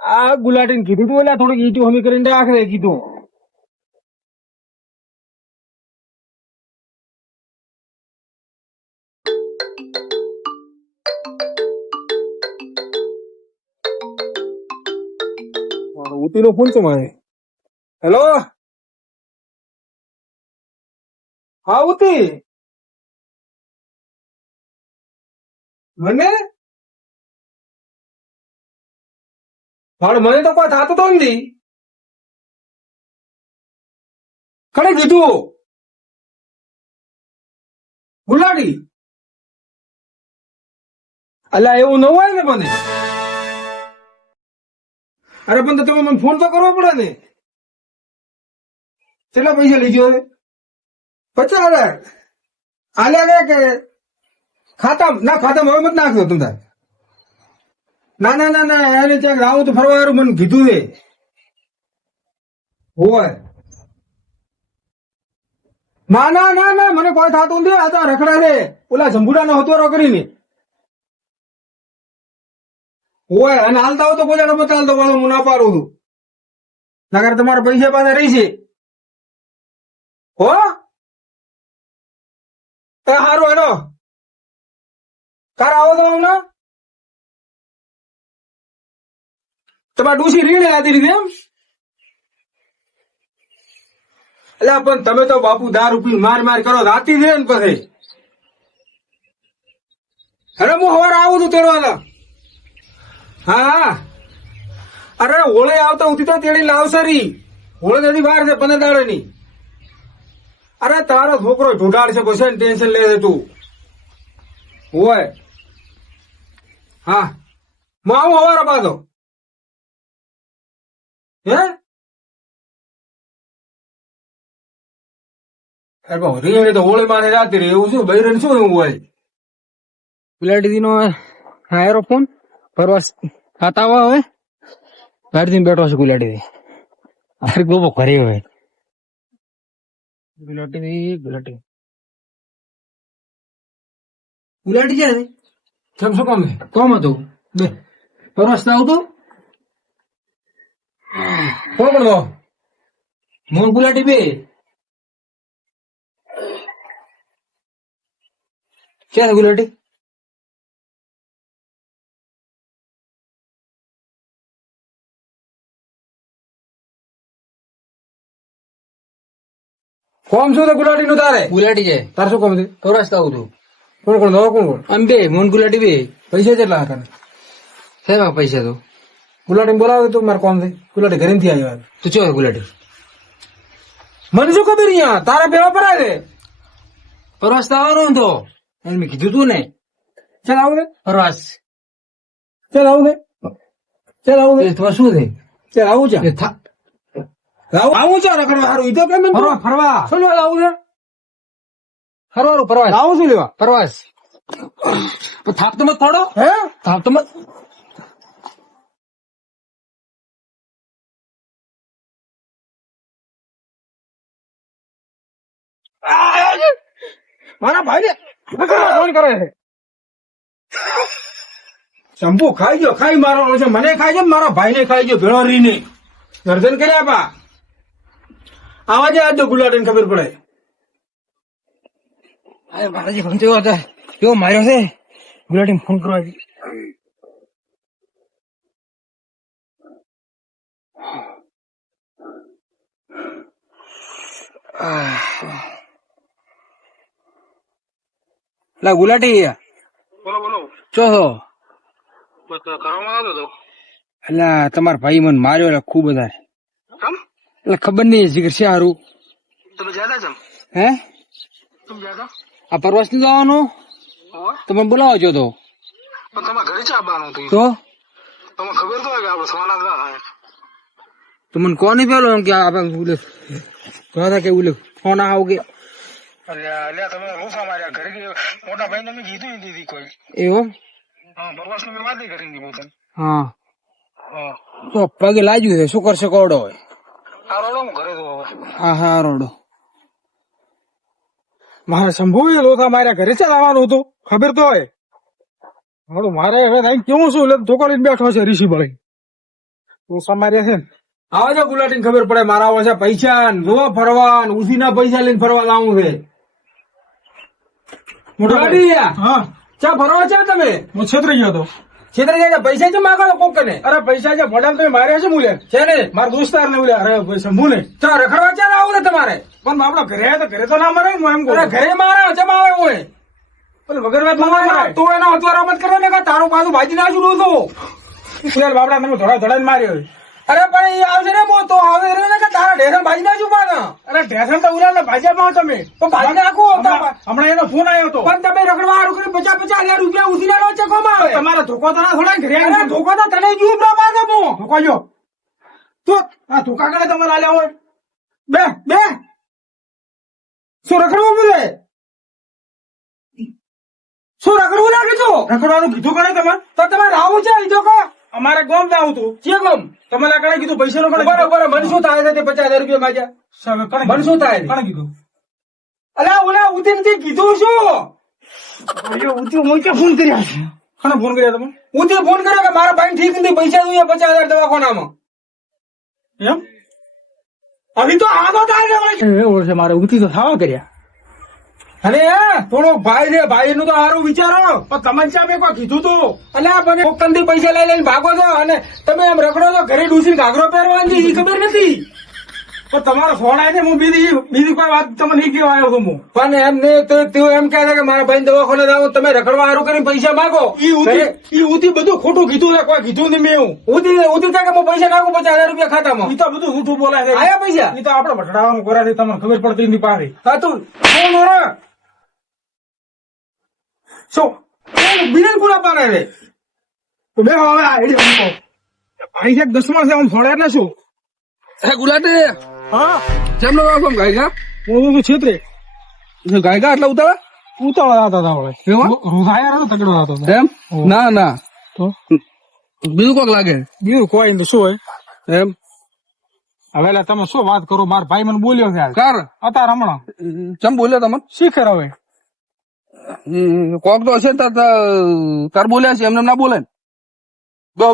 આ ગુલાટીને કીધું તું એટલે થોડીક ઈટું હમી કરીને રાખે કીધું. ઉતીનો ફોન છે મારે. હેલો હા ઉતી મને પણ મને તો કોઈ થતું તો નથી. કણે કીધું ગુલાટી? અલ્યા એવું ન હોય ને મને. અરે પણ તમે મને ફોન તો કરવો પડે ને. કેટલા પૈસા લઈ ગયો? 50,000 આલ્યા કે ખાતામાં? ના ખાતામાં હવે મત નાખજો તમે. ના ના ના ના એને ત્યાં આવું તો ફરવા વાળું મને કીધું છે. હોય ના ના ના ના મને કોઈ થતું નથી. આ તો રખડા છે ઓલા જંબુડા નો હતવારો કરીને. હોય અને હાલતા હોય તો કોઈ મત હાલતો પાછો હું ના પાડું છું. નગર તમારા પૈસા પાસે રહી છે. હો એ સારું હેડો તારે આવો તો હમણાં તમારે ડૂસી રીને આતી લીધી એમ? એટલે પણ તમે તો બાપુ દારૂ પી માર માર કરો રાતી દે ને પછી. અરે હું સવારે આવું છું તેડવા. હા હા અરે હોળે આવતા ઉઠી તો તેડી લાવશે રી. હોળે નથી બહાર છે 15 દાડે. અરે તારો છોકરો ઢૂંઢાડ છે પછી ટેન્શન લે છે તું. હોય હા હું આવું સવારે પાછો. હે રીંગણી તો હોળી માં જાતી રહી. એવું શું બૈરન શું એવું હોય? ગુલાટી નો હાયરો ફોન પ્રવાસ ખાતા હવે ગાડી બેઠો છે. ગુલાટી અરે ગોબો ઘરે હોય. ગુલાટી ગુલાટી ગુલાટી છે કેમ શું કામ કોમ હતું બે પ્રવાસ આવતું કોણ પડો મોહન ગુલાટી બે ક્યાં છે ગુલાટી? કોમ શું ગુલાટી નું તારે? ગુલાટી છે તારે શું કામ છે? પ્રવાસ આવું છું. કોણ કોણ દવા કોણ કોણ? આમ બે મોહન ગુલાટી બે. પૈસા કેટલા હતા? સાહેબ પૈસા તો ગુલાટી બોલાવે તો મારે કોમ છે. ગુલાટી ઘરે થી આવ્યો તું ચો ગુલાટી મને શું ખબર અહીંયા તારા ભેવા પડા છે. પ્રવાસ આવવાનો તો એને મેં કીધું તું ને. ચાલ આવું દે પ્રવાસ. ચાલ આવું દે ચાલ આવું દે. તમારે શું છે? ચાલ આવું છે આવું છે રખડવા સારું. ઈ તો કેમ ફરવા શું લેવા આવું છે? ફરવાનું પ્રવાસ આવું શું લેવા? પ્રવાસ થાપ તો મત પડો. હે થાપ તો મત. મારા ભાઈ ને ફોન કરે છે. શંભુ ખાઈ ગયો ખાઈ મારો છે. મને ખાઈ ગયો મારા ભાઈ ને ખાઈ ગયો ભેળો રીને ગરદન કર્યા બા. આવા જ આજ ગુલાટી ને ખબર પડે. અરે મારાજી ફોન થયો હતા કેવો માર્યો છે. ગુલાટી ફોન કરવા ગુલાટી બોલો બોલો ચો એટલે તમારા ભાઈ મને માર્યો એટલે ખુબ બધા એટલે ખબર નઈ જીગર છે હારું. હે આ પ્રવાસ ની જવાનું તમે બોલાવો છો તો તો મને કોને પેલો એમ કે આપણે કે ઉલે ફોન આવ કે મોટા ભાઈ ને કીધું દીધી કોઈ એવું. હા તો પગે લાગ્યું છે શું કરશે કોડો હોય. હા હા રોડો મારે શંભુ લોથા માર્યા ઘરે ચાલ આવવાનું હતું ખબર તો હોય. મારે હવે કેવું શું ધોકો લઈને બેઠો છે ઋષિ ભાઈ. તું સમારે છે ને આવે છે ગુલાટી ખબર પડે મારા ઓછા પૈસા જોવા ફરવા ઉસી ના પૈસા લઈને ફરવા લાવું છે ગુલાટી હા ચા ફરવા છે તમે હું છેતરી ગયો હતો છેતરી ગયા પૈસા છે માગો કોક ને અરે પૈસા છે ભડાલ તમે માર્યા છે મૂલ્ય છે ને મારા દોસ્તાર ને મૂલ્ય અરે શંભુ ને ચા રખડવા ચાલ આવું ને તમારે પણ આપડે ઘરે તો ના મરે ને હું એમ કહું અરે ઘરે મારા જમા આવે હોય પણ વગર વાત ના મરાય તું એનો હથવારો મત કરે ને કે તારું પાછું ભાજી નાખું તો યાર બાપડા તમે ધોડા ને માર્યો અરે પણ એ આવશે ને મો તો આવે ને કે તારા ઢેસણ ભાજી નાખું પાછા અરે ઢેસણ તો ઉલાડ ભાજપમાં તમે તો ભાજી નાખું હમણાં એનો ફોન આવ્યો હતો પણ તમે રખડવા હારું કરી 50,000 રૂપિયા ઉસીને લો ચકોમાં આવે તમારા ધોકો તો ના થોડા ઘરે અરે ધોકો તો તને જુઓ બાબા તો ધોકો જો તો આ ધોકા કરે તમારે આલ્યા હોય બે શું રખડવું બોલે શું રખડવું લાગે છો રખડવાનું કીધું કરે તમારે તો તમારે આવું છે અહીં તો અમારે ગામ જાવ તું છે ગમ તમારે કણે કીધું પૈસા નો બરોબર મને શું થાય છે તે 50,000 રૂપિયા માગ્યા મને શું થાય છે? કણે કીધું અલા ઓલા ઉતી નથી કીધું શું અરે ઉતી હું ક્યાં ફોન કર્યા છે કણે ફોન કર્યા તમે ઉતી ફોન કર્યો કે મારા ભાઈ ઠીક નથી પૈસા જોઈએ 50,000 દવાખાનામાં એમ હવે તો આ તો થાય છે મારે ઉતી તો થાવા કર્યા અને થોડો ભાઈ છે ભાઈ નું તો સારું વિચારો પણ તમને ચા મેં કોઈ કીધું તું અલ્યા મને પોકતનથી પૈસા લઈને ભાગો છો અને તમે એમ રખડો છો ઘરે ડૂસીને ઘાઘરો પહેરવાની એ ખબર નથી પણ તમારો ફોન આવે છે હું બીજી કોઈ વાત તમને નહીં કહેવા આવ્યો છું હું પણ એમ ને તો તેઓ એમ કહે છે કે મારા ભાઈ દવાખાને જાવ તમે રખડવા સારું કરીને પૈસા માંગો ઈ ઉતી બધું ખોટું કીધું છે કોઈ કીધું નહીં મેં એવું ઉતી થાય કે હું પૈસા નાખું 50,000 રૂપિયા ખાતામાં ઈ તો બધું જૂઠું બોલાય છે આયા પૈસા ઈ તો આપડે ભટડાવાનું કરે છે તમને ખબર પડતી નથી પાછી હા તું શું બિલકુલ આપવાના છે તો બે હવે આ હેડી મૂકો ભાઈ છે 10માં છે આમ ફોડે ને શું ગુલાટી હા જેમનો વાપમ ગાયગા હું છેતરે ગાયગા એટલે ઉતાવળા ઉતાવળા હતા તાવળે એવા? રોધાયા હતો તગડો હતો એમ ના ના તો બીજું કોક લાગે બીજું કોઈ નહીં શું હોય એમ હવે એટલે તમે શું વાત કરો મારા ભાઈ મને બોલ્યો છે આજ. કાર અત્યારે હમણાં ચમ બોલ્યો તમે શીખર હવે કોક તો હશે તાર બોલ્યા છે એમને ના બોલે ને બે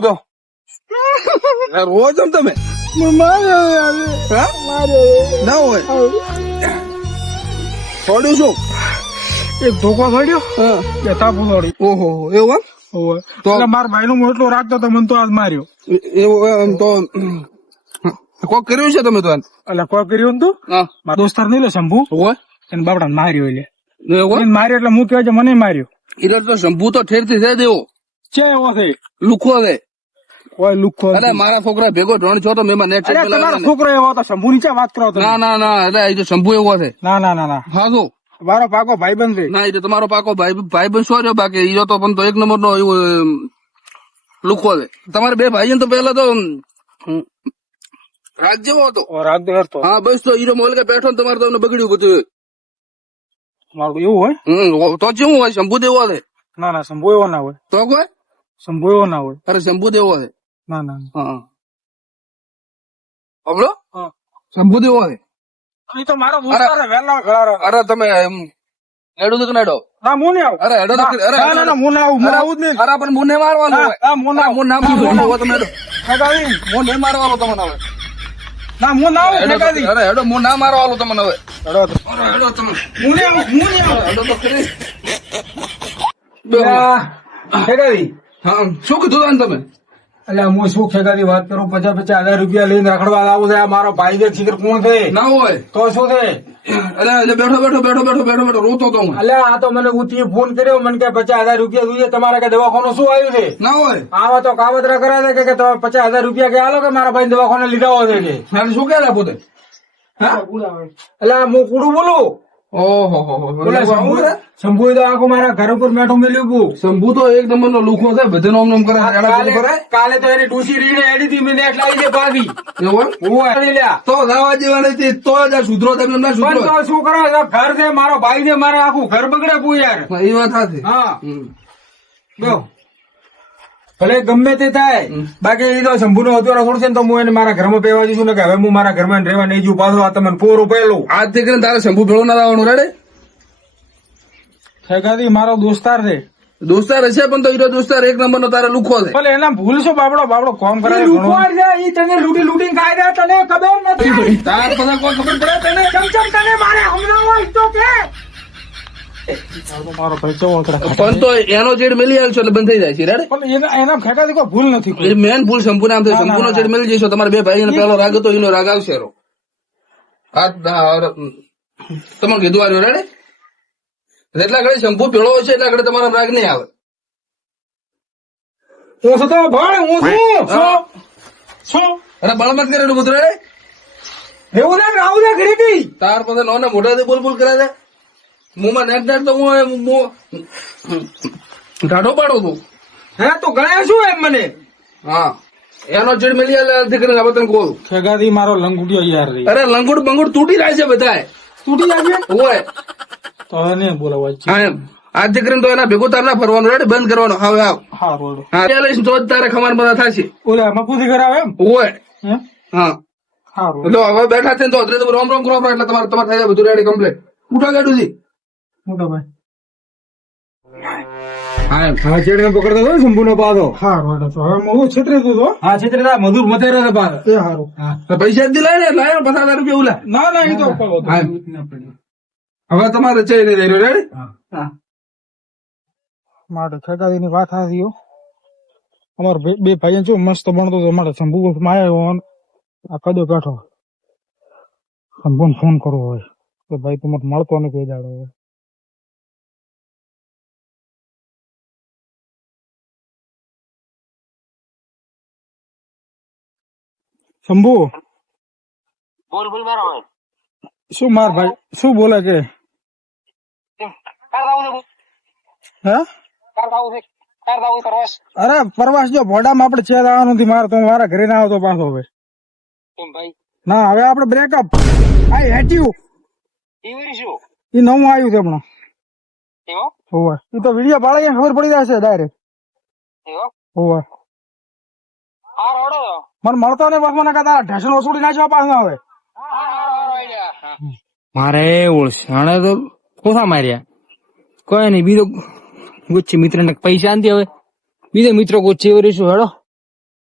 રોજ એમ તમે હા? ના હોય થોડું શું એક ધોકો થયો બે તાપુ થોડી ઓહો એવું તો એટલે મારા ભાઈ નું એટલો રાખતો તો મને તો આજ માર્યો એવું એમ તો કોક કર્યું છે તમે તો એટલે કોઈ કર્યું તું હા મારા દોસ્તાર નહીં લે શંભુ હોય એને બાપડા માર્યો એટલે એવું એને માર્યો એટલે હું કહેવાય છે મને માર્યો એટલે તો શંભુ તો ઠેરથી છે દેવો છે એવો છે લુખો છે કોઈ લુખો અરે મારા છોકરા ભેગો ત્રણ છો તો મેં નેટ અરે તમારો છોકરો એવો હતો શંભુ ની ચા વાત કરો તમે ના ના ના એટલે એ તો શંભુ એવો છે ના ના ના ના હા શું મારો પાકો ભાઈ બંધ છે ના એ તો તમારો પાકો ભાઈ બંધ શું રહ્યો બાકી ઈ તો પણ તો એક નંબર નો એવો લુખો છે તમારે બે ભાઈ તો પેલા તો રાજ જેવો હતો રાગ હતો હા બસ તો હીરો મોલ કે બેઠો ને તમારે તો બગડ્યું બધું મારું એવું હોય તો જેવું હોય શંભુ દેવો છે ના ના શંભુ એવો ના હોય તો કોઈ શંભુ એવો ના હોય અરે શંભુ દેવો છે ના ના હા હમણો હા. શંભુ દેવો છે એ તો મારો દોસ્તાર છે વહેલા ખળારો અરે તમે નેડું તો નેડો ના હું નહીં આવું અરે હેડો તો અરે ના ના ના હું ના આવું હું આવું જ નહીં અરે પણ મુને મારવાનો હોય હા હું ના મુન નામ શું તમે હેડો ફેંકાવી મુને મારવાનો તમને હવે ના હું ના આવું ફેંકાવી અરે હેડો મું ના મારવાનો તમને હવે હેડો તો. અરે હેડો તમે હું નહીં આવું હું નહીં આવું હેડો તો ખરી ફેંકાવી હા શું કીધું તમે એટલે હું શું ખેગાની વાત કરું 50,000 રૂપિયા લઈને રખડવા આવું છે આ મારો ભાઈ છે શીખર કોણ છે ના હોય તો શું છે એટલે બેઠો રોતો તો હું એટલે આ તો મને ઉઠી ફોન કર્યો મને કે 50,000 રૂપિયા જોઈએ તમારે કે દવાખાનું શું આવ્યું છે ના હોય આવા તો કાવતરા કર્યા છે કે તમે 50,000 રૂપિયા કે આલો કે મારા ભાઈ દવાખાને લીધા હોય છે કે મારે શું કહેલા પોતે હા એટલે હું કુડું બોલું ઓહો શંભુ તો આખું મારા ઘર ઉપર મેઠું મેલ્યું હતું શંભુ તો એક નંબર નો લુખો છે બધે નોમ કરે એના બધું કરે કાલે તો એની ડૂસી રીડે એડી થી મને એટલે આવી ભાગી એવું તો લાવવા જેવા નથી તો જ આ સુધરો તેમને ના સુધરો પણ તો શું કરો ઘર છે મારો ભાઈ છે મારે આખું ઘર બગડે પૂ યાર એ વાત સાચી હા જો ભલે ગમે તે થાય બાકી એ તો શંભુ નો હતો થોડું છે ને તો હું એને મારા ઘરમાં પહેવા જઈશું ને કે હવે હું મારા ઘરમાં રહેવા નહીં જઉં પાછો આ તમને પોરું પહેલું આજથી કરીને તારે શંભુ ભેળો ના લાવવાનું રેડે ઠેકાથી મારો દોસ્તાર છે દોસ્તાર હશે પણ તો હીરો દોસ્તાર એક નંબર નો તારે લુખો છે. ભલે એના ભૂલ શું બાબડો કોમ ઈ કરાવે લૂંટવા છે, ઈ તને લૂંટીને ખાઈ જાય, તને ખબર નથી. તાર પછી કોઈ ખબર પડે તને? ચમચમ તને મારે હમણાં તો કે મારો ભાઈ કેવો ઓળખડા પણ તો એનો ચેડ મેલી આવ્યો એટલે બંધ થઈ જાય છે રેડે. પણ એના ખેકાથી કોઈ ભૂલ નથી કોઈ. એ મેન ભૂલ શંભુ નામ છે. શંભુ નો ચેડ મેલી જઈશો તમારે બે ભાઈ પેલો રાગ હતો એનો રાગ આવશે રો. તમને કીધું આવ્યો રેડે. એટલા ઘડી શંભુ પેલો હશે એટલા ઘડી તમારો રાગ નહીં આવે. હું છું તો ભણ, હું છું. શું અરે બળમત કરે એટલું બધું રેડે. એવું ના આવું ના કરી હતી. તાર પછી નો મોઢાથી બોલ કરે છે. મુંમાં નેટ તો હું ઢાઢો પાડું છું. હે તું ગણાય શું એમ મને? હા એનો ચેડ મેલી આવે દીકરી હવે તને કહું. ખેગાથી મારો લંગુટિયો યાર રહી. અરે લંગુડ બંગુડ તૂટી જાય છે બધા. તૂટી જાય છે? હોય તો હવે નહીં બોલાવા હા એમ આ દીકરીને તો એના ભેગું તાર ના ફરવાનું રેડે બંધ કરવાનું. હવે આવ હા રોડ હા ત્યાં લઈશ તો જ તારે ખમાર બધા થશે. ઓલા મફુથી કરાવે એમ હોય હે? હા હા રોડ એટલે હવે બેઠા છે ને તો અત્યારે તો રોમ રોમ કરો એટલે તમારે થઈ જાય બધું રેડી કમ્પ્લીટ. ઉઠા ગાડું છે. મોટા ભાઈ હા એમ હા ચેડ પકડતો હતો શંભુ નો પાછો. હા રોડ તો હવે હું છેતરે તો હા છેતરે મધુર મતેરો છે પાછો. એ હારું તો પૈસા જ લાય ને લાયો 50,000 રૂપિયા ઉલા. ના ના એ તો હા. હવે તમારે ચઈ નહીં રહ્યો રેડી. માટે ખેગાદી ની વાત હતી અમાર બે ભાઈ શું મસ્ત ભણતો હતો અમારે શંભુ માં આ કદો કાઢો શંભુ ફોન કરવો હોય તો ભાઈ તમારે મળતો ને કોઈ દાડો હવે શંભુ બોલ બોલ મારો ભાઈ શું માર ભાઈ શું બોલે કે કાર દાવું હે પ્રવાસ અરે પ્રવાસ જો ભોડામાં આપડે ચેર આવવાનું નથી મારે તો મારા ઘરે ના આવતો પાછો હવે કેમ ભાઈ ના હવે આપડે બ્રેકઅપ આઈ હેટ યુ ઈવરી શું એ નવું આવ્યું છે હમણાં એવો હોવે એ તો વિડીયો પાડે ખબર પડી જશે ડાયરેક્ટ એવો હોવે હા રોડો મને મળતો ને બસ મને તારા ઢેસણ વસૂડી નાખ્યો પાછો હવે મારે ઓળખાણે તો કોથા માર્યા કોઈ નહીં. બીજો ગુચ્છી મિત્ર ને પૈસા નથી હવે બીજો મિત્રો ગોચ્છી એવરી શું હેડો